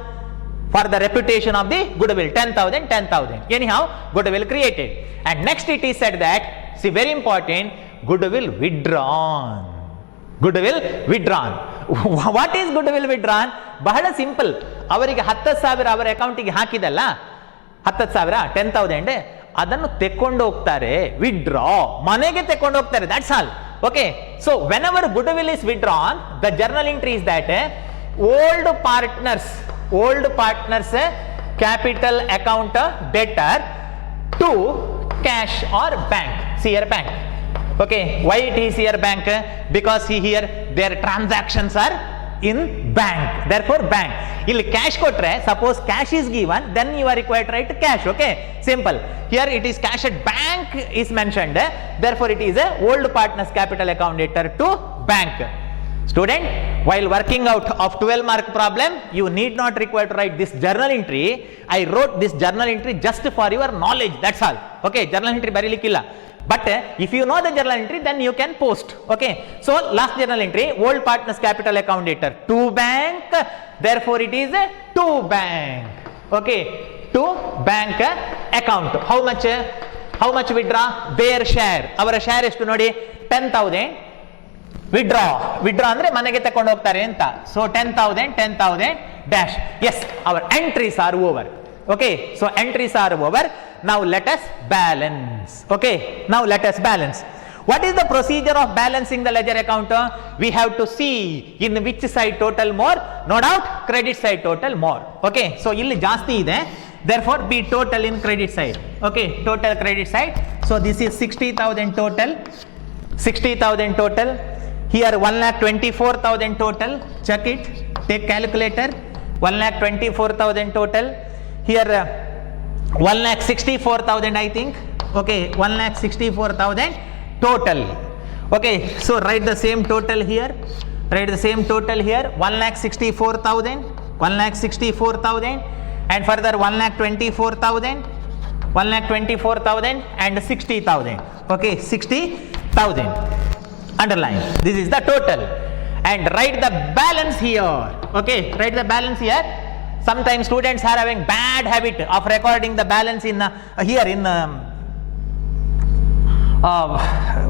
for the reputation of the goodwill. 10,000. Anyhow, goodwill created. And next it is said that, see, very important, goodwill withdrawn. Goodwill withdrawn. What is goodwill withdrawn? ಬಹಳ simple. ಅವರಿಗೆ 10,000 ಅವರ ಅಕೌಂಟಿಗೆ ಹಾಕಿದಲ್ಲ, 10,000 10,000 ಅದನ್ನು ತೆಕ್ಕೊಂಡು ಹೋಗ್ತಾರೆ. Withdraw, ಮನೆಗೆ ತೆಕ್ಕೊಂಡು ಹೋಗ್ತಾರೆ. That's all. Okay, so whenever goodwill is withdrawn, the journal entry is that old partners capital account debtor to cash or bank. See here, bank. Okay, why it is here bank? Because here their transactions are in bank, therefore bank. Illi cash kotre, suppose cash is given, then you are required to write cash. Okay, simple. Here it is cash at bank is mentioned, therefore it is a old partners capital account debtor to bank. Student, while working out of 12 mark problem, you need not require to write this journal entry. I wrote this journal entry just for your knowledge, that's all. Okay, journal entry barilikilla. But if you know the journal entry, then you can post. Okay, so last journal entry, old partners capital account debtor to bank, therefore it is to bank. Okay, to bank account. How much withdraw? Their share. Our share ಎಷ್ಟು ನೋಡಿ? 10,000. Withdraw ಅಂದ್ರೆ ಮನೆಗೆ ತಕೊಂಡು ಹೋಗ್ತಾರೆ ಅಂತ. So 10,000 dash. Yes, our entries are over. Okay, so entries are over. Now let us balance. Okay, now let us balance. What is the procedure of balancing the ledger account? We have to see in which side total more. No doubt credit side total more. Okay, so ಇಲ್ಲಿ ಜಾಸ್ತಿ ಇದೆ, therefore be total in credit side. Okay, total credit side. So this is 60,000 total. 60,000 total. Here 1,24,000 total. Check it. Take calculator. 1,24,000 total. Here 1,64,000 I think. Okay, 1,64,000 total. Okay, so write the same total here. 1,64,000. 1,64,000 and further 1,24,000 and 60,000. Okay, 60,000. Underline. This is the total. And write the balance here. Okay, write the balance here. sometimes students are having bad habit of recording the balance in here in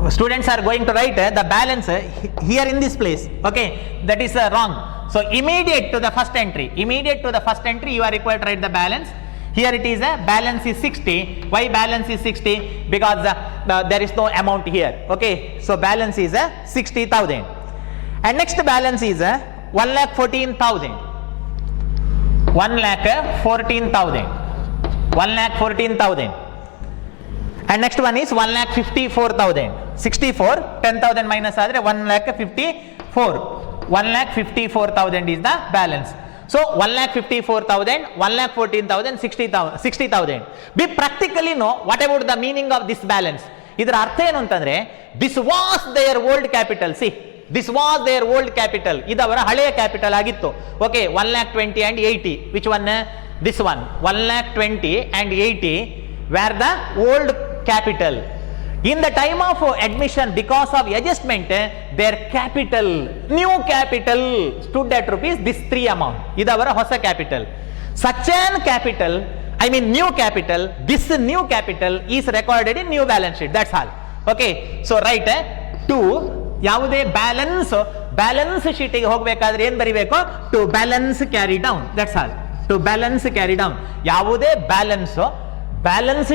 students are going to write the balance here in this place. Okay, that is wrong. So immediate to the first entry, you are required to write the balance. Here it is balance is 60. Why balance is 60? Because there is no amount here. Okay, so balance is 60,000. And next balance is 1,14,000. 1,14,000. And next one is 1,54,000. 64, 10,000 minus adre 1,54. 1,54,000 is the balance. So 1,54,000, 1,14,000, 60,000. We practically know what about the meaning of this balance. ಇದರ ಅರ್ಥ ಏನು ಅಂತಂದ್ರೆ this was their old capital. See, this was their old capital. ಇದು ಅವರ ಹಳೆಯ capital ಆಗಿತ್ತು. Okay, 1,20,000 and 80. Which one? This one. 1,20,000 and 80 were the old capital. In the time of admission, because of adjustment, their capital, new capital stood at rupees this 3 amount. Idu avara hosa capital. Such an capital, I mean new capital, this new capital is recorded in new balance sheet. That's all. Okay, so write to ಯಾವುದೇ balance ಶೀಟಿಗೆ ಹೋಗಬೇಕಾದ್ರೆ ಏನು ಬರಿಬೇಕು? To balance carry down. That's all. To balance carry down. ಯಾವುದೇ balance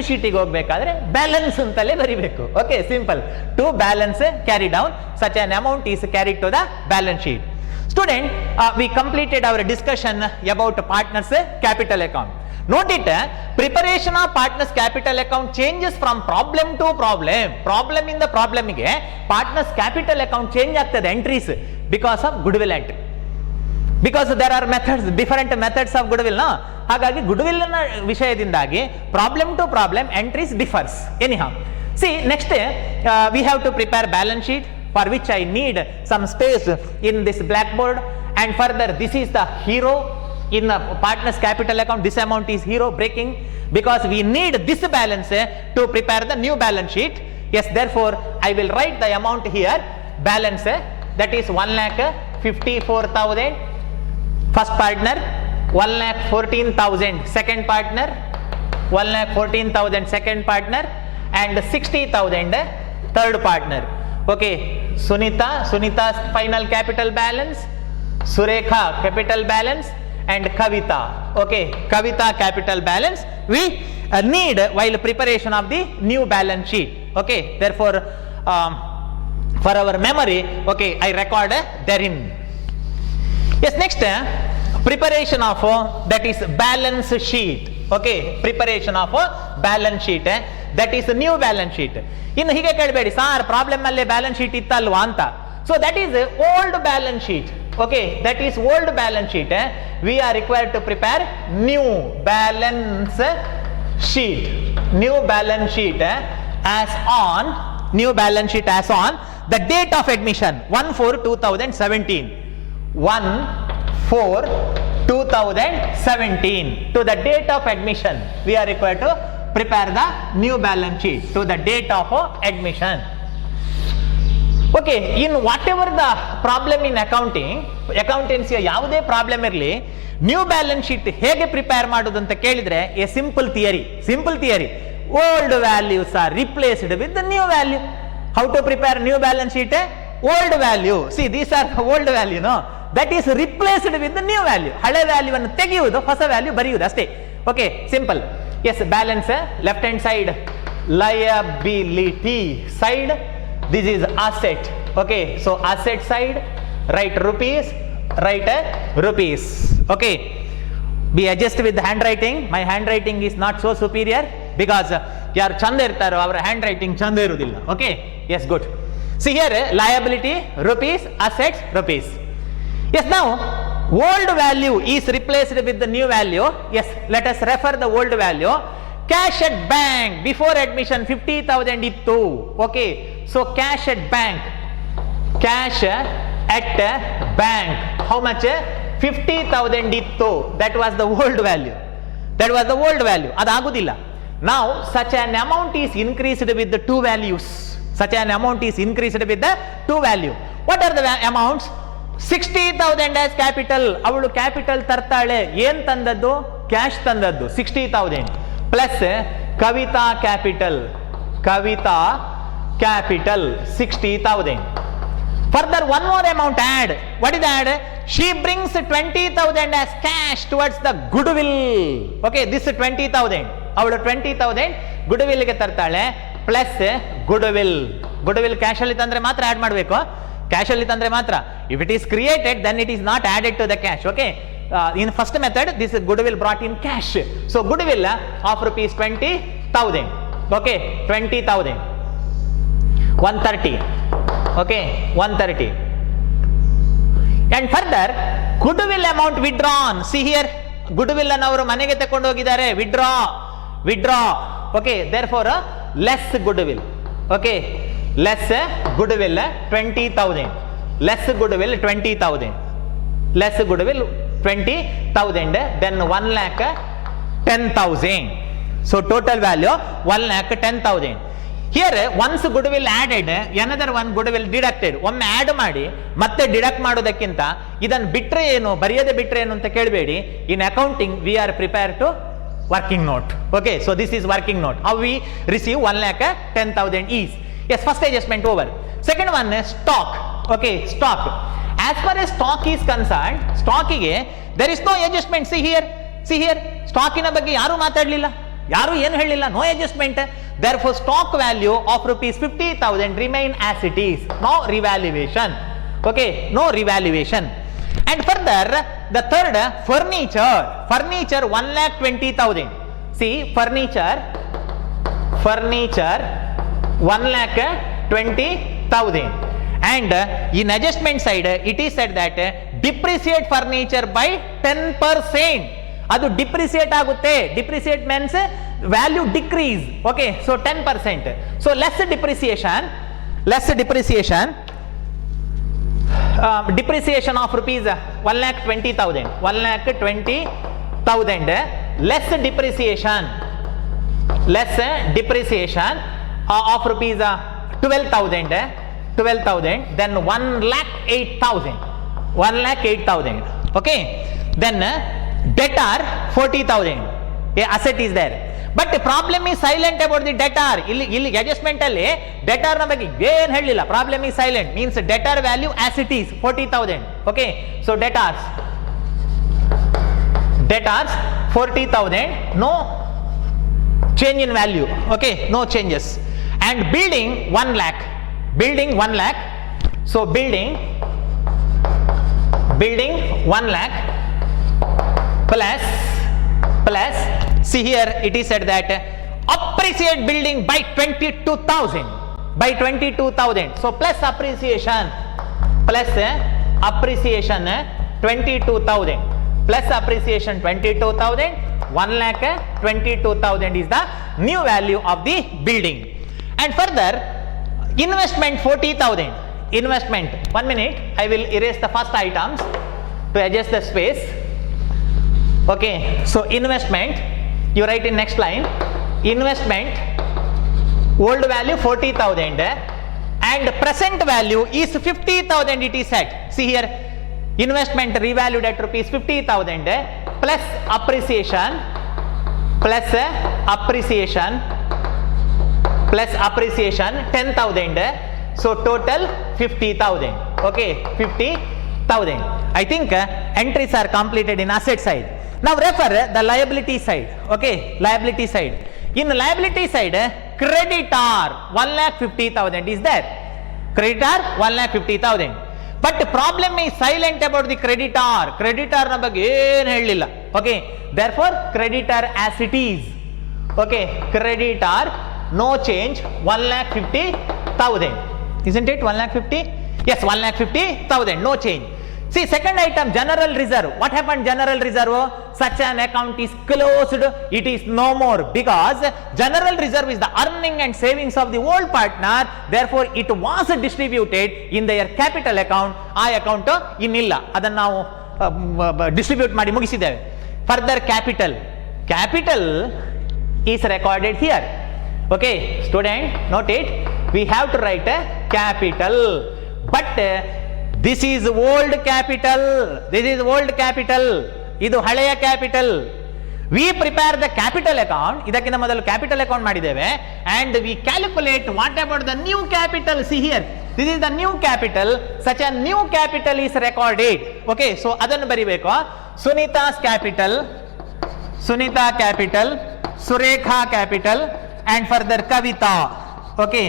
ಶೀಟಿಗೆ ಹೋಗಬೇಕಾದ್ರೆ balance ಅಂತಲೇ ಬರಿಬೇಕು. Okay, simple. To balance carry down, such an amount is carried to the balance sheet. Student, we completed our discussion about partners capital account. Note it, preparation of partners capital account changes from problem to problem. Problem in the problem ಗೆ partners capital account change ಆಗ್ತದೆ entries because of goodwill entry. Because there are methods, different methods of goodwill, no? ಹಾಗಾಗಿ goodwill ನ ವಿಷಯದಿಂದಾಗಿ problem to problem entries differs. Anyhow, see next we have to prepare balance sheet, for which I need some space in this blackboard, and further this is the hero in the partners capital account. This amount is hero breaking because we need this balance to prepare the new balance sheet. Yes, therefore I will write the amount here, balance that is 1,54,000 first partner, 1,14,000 second partner, 1,14,000 second partner, and 60,000 third partner. Okay, Sunita's final capital balance, Surekha capital balance, and Kavita. Okay, Kavita capital balance we need while preparation of the new balance sheet. Okay, therefore for our memory, okay, I record therein. Yes, next preparation of that is balance sheet. Okay, preparation of balance sheet, that is new balance sheet. ಇನ್ನು ಹೀಗೆ ಕೇಳಬೇಡಿ, sir problem ಅಲ್ಲೇ balance sheet ಇತ್ತಲ್ವಾ ಅಂತ. So that is old balance sheet. Okay, that is old balance sheet. We are required to prepare new balance sheet. New balance sheet as on the date of admission 1/4/2017. 1/4/2017 to the date of admission we are required to prepare the new balance sheet to the date of admission. Okay, in whatever the problem in accountancy ಯಾವುದೇ problem ಇರಲಿ, new balance sheet ಹೇಗೆ prepare ಮಾಡೋದು ಅಂತ ಕೇಳಿದ್ರೆ a simple theory. Old values are replaced with the new value. How to prepare new balance sheet? Old value, see these are old value, no, that is replaced with the new value. ಹಳೆ value ಅನ್ನು ತೆಗೆಯುವುದು, ಹೊಸ value ಬರೆಯುವುದು ಅಷ್ಟೇ. Okay, simple. Yes, balance left hand side liability side, this is asset. Okay, so asset side write rupees. Okay, be adjust with the handwriting. My handwriting is not so superior because yaar chanda irtaro avara handwriting chanda irudilla. Okay, yes, good. See here, liability rupees, assets rupees. Yes, now old value is replaced with the new value. Yes, let us refer the old value. Cash at bank before admission 50,000 ittu. Okay, so cash at bank, how much? 50,000 ittu. That was the old value. Adagudilla. Now such an amount is increased with the two values. What are the amounts? 60,000 as capital. ಅವಳು capital ತರ್ತಾಳೆ. ಏನ್ ತಂದದ್ದು? Cash ತಂದದ್ದು 60,000 plus Kavita capital 60,000. Further, one more amount add. What is that? She brings 20,000 as cash towards the goodwill. Okay, this 20,000. ಅವಳು 20,000 goodwill ಗೆ ತರ್ತಾಳೆ plus goodwill cash ಅಲ್ಲಿ ತಂದ್ರೆ ಮಾತ್ರ ಆಡ್ ಮಾಡಬೇಕು. ಕ್ಯಾಶ್ ಅಲ್ಲಿ ತಂದ್ರೆ ಮಾತ್ರ. If it is created, then it is not added to the cash. Okay. In first method, this goodwill brought in cash. So goodwill of rupees 20,000. Okay, 20,000. 130. Okay, 130. And further, goodwill amount withdrawn. See here, goodwill ಅನ್ನು ಅವರು ಮನೆಗೆ ತಕೊಂಡು ಹೋಗಿದ್ದಾರೆ. Withdraw. Okay, therefore less goodwill. Okay, less goodwill 20,000. Less goodwill 20,000. Less goodwill 20,000. Then 1,10,000. So total value 1,10,000. Here once goodwill added, another one goodwill deducted. ಒಮ್ಮೆ add ಮಾಡಿ ಮತ್ತೆ deduct ಮಾಡೋದಕ್ಕಿಂತ ಇದನ್ನು ಬಿಟ್ರೆ ಏನು, ಬರೆಯದೆ ಬಿಟ್ರೆ ಏನು ಅಂತ ಕೇಳಬೇಡಿ. In accounting we are prepare to working note. Okay, so this is working note. How we receive 1,10,000 is. Yes, first adjustment over. Second one is stock. Okay, stock. As far as stock is concerned, stock ಗೆ there is no adjustment. See here, ಸ್ಟಾಕಿನ ಬಗ್ಗೆ ಯಾರು ಮಾತಾಡಲಿಲ್ಲ, ಯಾರು ಏನು ಹೇಳಿಲ್ಲ, no adjustment. Therefore stock value of rupees 50,000 remain as it is. No revaluation. Okay, no revaluation. And further, the third, furniture 1,20,000. See, furniture 1,20,000. And in adjustment side, it is said that depreciate furniture by 10%. ಅದು depreciate ಆಗುತ್ತೆ. Depreciate means value decrease. Okay, so 10%. So less depreciation. Depreciation of rupees 1,20,000. 1,20,000. Less depreciation of rupees 12,000. Then 1,08,000. 1,08,000. Okay. Then debtor 40,000. A asset is there. But the problem is silent about the debtor. ಇಲ್ಲಿ adjustment ಅಲ್ಲಿ debtor ನ ಬಗ್ಗೆ ಏನು ಹೇಳಿಲ್ಲ. Problem is silent means debtor value as it is 40,000. Okay, so debtors 40,000, no change in value. Okay, no changes. And building 1 lakh. So building 1 lakh plus see here it is said that appreciate building by 22,000. So plus appreciation 22,000 plus appreciation 22,000. 1,22,000 is the new value of the building. And further, investment 40,000. Investment, 1 minute, I will erase the first items to adjust the space. Okay, so investment, you write in next line, investment old value 40,000 and present value is 50,000. It is set. See here, investment revalued at rupees 50,000 plus appreciation 10,000. So total 50,000. Okay, 50,000. I think entries are completed in asset side. Now refer the liability side. Okay, liability side. In liability side, creditor 1,50,000 is there. Creditor 1,50,000. But the problem is silent about the creditor. Creditor na ಬಗ್ಗೆ ಏನು ಹೇಳಿಲ್ಲ. Okay, therefore creditor as it is. Okay, creditor no change 1,50,000. Isn't it 1,50,000? Yes, 1,50,000, no change. See, second item, general reserve. What happened general reserve? Such an account is closed. It is no more because general reserve is the earning and savings of the old partner. Therefore, it was distributed in their capital account. ಆ account ಇನ್ನಿಲ್ಲ. ಅದನ್ನು ನಾವು distribute ಮಾಡಿ ಮುಗಿಸಿದ್ದೇವೆ. Further, capital is recorded here. Okay, student, note it. We have to write a capital. But This is old capital. This is old capital. ಇದು ಹಳೆಯ capital. We prepare the capital account. ಇದಕ್ಕಿಂತ ಮೊದಲು capital account ಮಾಡಿದ್ದೇವೆ. And we calculate what about the new capital. See here. This is the new capital. Such a new capital is recorded. Okay. So ಅದನ್ನು ಬರಿಬೇಕು. Sunita's capital. Sunita capital. Surekha capital. And further Kavita. Okay.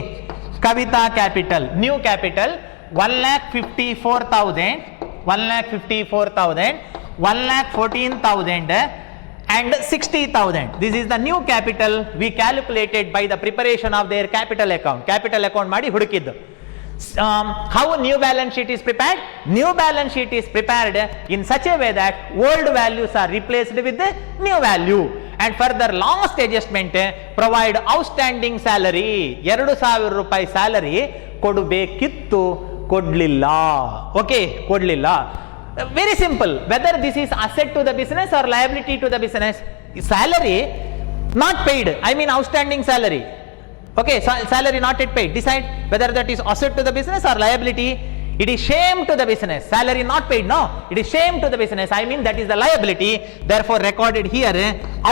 Kavita capital. New capital. 1,54,000, 1,54,000, 1,14,000 and 60,000. This is the new capital we calculated by the preparation of their capital account. Capital account ಮಾಡಿ ಹುಡುಕಿದ್ದು. How new balance sheet is prepared? New balance sheet is prepared in such a way that old values are replaced with the new value. And further last adjustment provide outstanding salary. 2,000 ರೂಪಾಯಿ salary ಕೊಡಬೇಕಿತ್ತು, ಕೊಡ್ಲಿಲ್ಲ. Okay, ಕೊಡ್ಲಿಲ್ಲ. Very simple. Whether this is asset to the business or liability to the business. Salary not paid, I mean outstanding salary. Okay, salary not yet paid. Decide whether that is asset to the business or liability. It is shame to the business. Salary not paid, no. It is shame to the business. I mean that is the liability. Therefore recorded here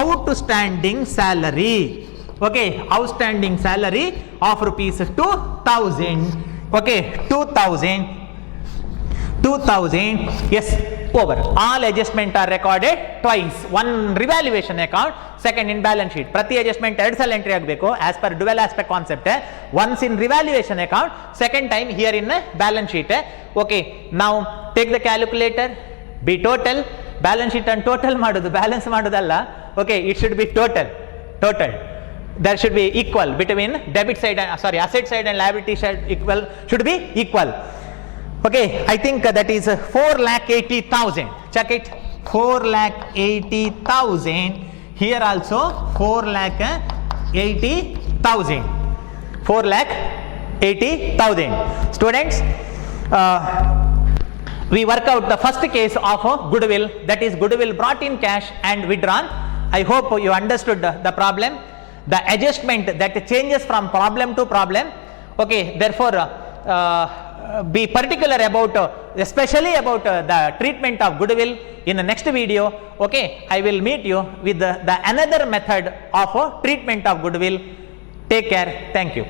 outstanding salary. Okay, outstanding salary of rupees 2,000. Okay, 2,000. Yes, over. All adjustment are recorded twice. One revaluation account, second in balance sheet. Prati adjustment 2 ಸಲ entry ಆಗಬೇಕು as per dual aspect concept. Once in revaluation account, second time here in balance sheet. Okay, now take the calculator. Be total. Balance sheet and total ಮಾಡುದು, balance ಮಾಡುದಲ್ಲ. Okay, it should be total. There should be equal between debit side and asset side and liability side should be equal. Okay, I think that is 4,80,000. Check it. 4,80,000. Here also 4,80,000. 4,80,000. Students, we work out the first case of goodwill, that is goodwill brought in cash and withdrawn. I hope you understood the problem, the adjustment that changes from problem to problem. Okay, therefore be particular about especially about the treatment of goodwill in the next video. Okay, I will meet you with the another method of treatment of goodwill. Take care. Thank you.